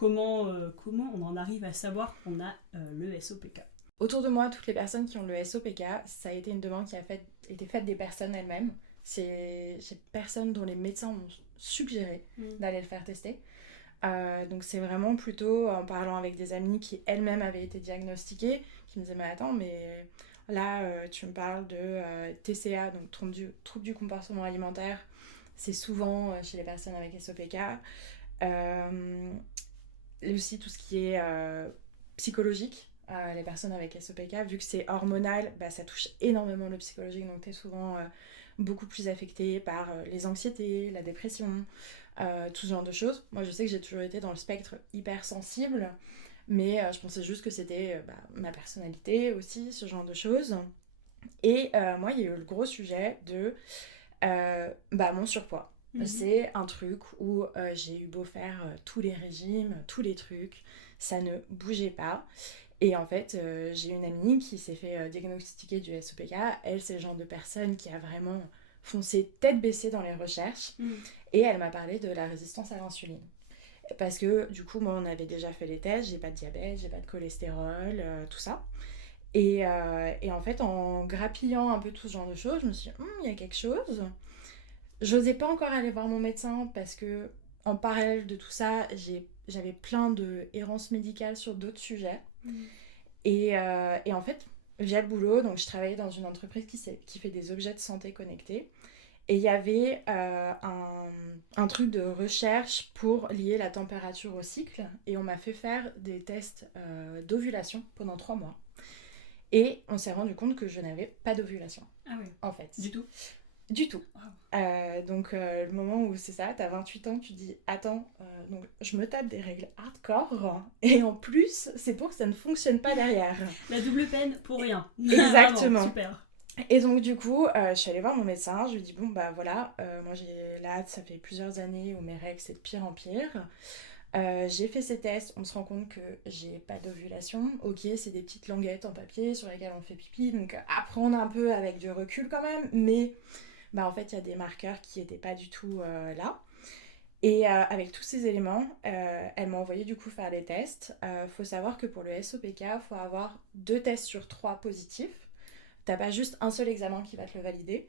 comment on en arrive à savoir qu'on a le SOPK? Autour de moi, toutes les personnes qui ont le SOPK, ça a été une demande qui a été faite des personnes elles-mêmes. C'est des personnes dont les médecins ont suggéré d'aller le faire tester. Donc c'est vraiment plutôt en parlant avec des amies qui elles-mêmes avaient été diagnostiquées, qui me disaient mais attends, mais là tu me parles de TCA, donc trouble du comportement alimentaire, c'est souvent chez les personnes avec SOPK. Aussi tout ce qui est psychologique, les personnes avec SOPK, vu que c'est hormonal, bah, ça touche énormément le psychologique, donc tu es souvent beaucoup plus affecté par les anxiétés, la dépression, tout ce genre de choses. Moi je sais que j'ai toujours été dans le spectre hypersensible, mais je pensais juste que c'était ma personnalité aussi, ce genre de choses. Et moi il y a eu le gros sujet de mon surpoids. C'est un truc où j'ai eu beau faire tous les régimes, tous les trucs, ça ne bougeait pas. Et en fait, j'ai une amie qui s'est fait diagnostiquer du SOPK. Elle, c'est le genre de personne qui a vraiment foncé tête baissée dans les recherches. Et elle m'a parlé de la résistance à l'insuline. Parce que du coup, moi, on avait déjà fait les tests, j'ai pas de diabète, j'ai pas de cholestérol, tout ça. Et en fait, en grappillant un peu tout ce genre de choses, je me suis dit, il y a quelque chose. J'osais pas encore aller voir mon médecin parce que, en parallèle de tout ça, j'avais plein de errances médicales sur d'autres sujets. Et en fait, via le boulot, donc je travaillais dans une entreprise qui fait des objets de santé connectés. Et il y avait un truc de recherche pour lier la température au cycle. Et on m'a fait faire des tests d'ovulation pendant 3 mois. Et on s'est rendu compte que je n'avais pas d'ovulation. Ah oui. En fait. Du tout. Du tout. Wow. Donc le moment où c'est ça, t'as 28 ans, tu dis attends, donc je me tape des règles hardcore et en plus c'est pour que ça ne fonctionne pas derrière. La double peine pour rien. Exactement. Vraiment, super. Et donc du coup, je suis allée voir mon médecin, je lui ai dit bon bah voilà, moi ça fait plusieurs années où mes règles c'est de pire en pire. J'ai fait ces tests, on se rend compte que j'ai pas d'ovulation. Ok, c'est des petites languettes en papier sur lesquelles on fait pipi, donc à prendre un peu avec du recul quand même, mais en fait il y a des marqueurs qui étaient pas du tout là. Et avec tous ces éléments, elle m'a envoyé du coup faire les tests. Faut savoir que pour le SOPK, faut avoir 2 tests sur 3 positifs. T'as pas juste un seul examen qui va te le valider.